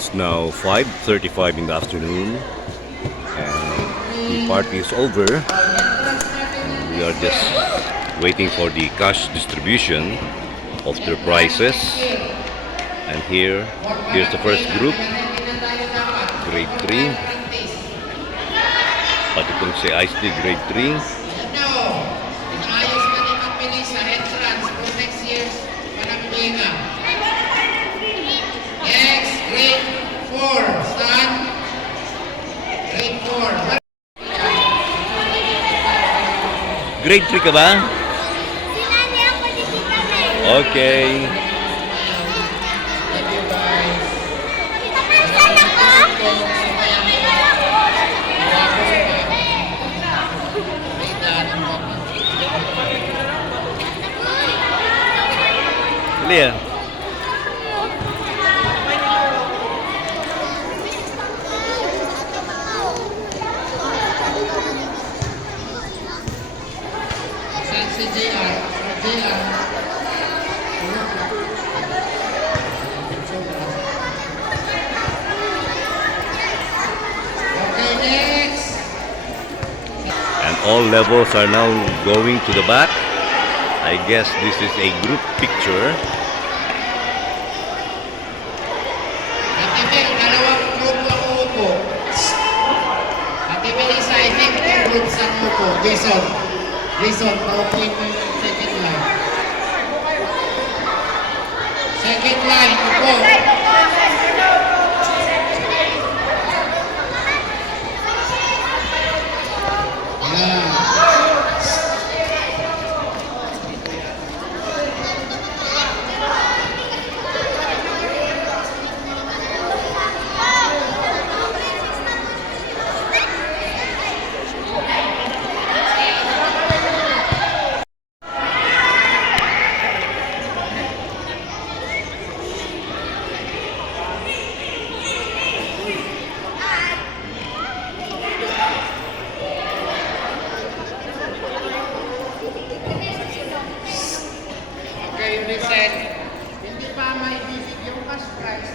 It's now 5:35 in the afternoon, and the party is over. And we are just waiting for the cash distribution of their prizes. And here's the first group, grade 3. Pati kung si Ice Tea, grade 3. Ayos na ni mapili sa entrance for next year's Panambiga. Next, grade 4. Stan? Grade 4. Grade 3 ka ba? Sinali ako ni Tita Mel. Okay. Nasaan ako? Dali ah. Saan si JR? JR. Okay, next. And all levels are now going to the back. I guess this is a group picture. Ate Mel, dalawang group ang upo. Ate Melissa, I think two groups ang upo. Jason, paupuin mo yung second line. Second line, upo. Okay, reset. Hindi pa maibibig yung cash prize.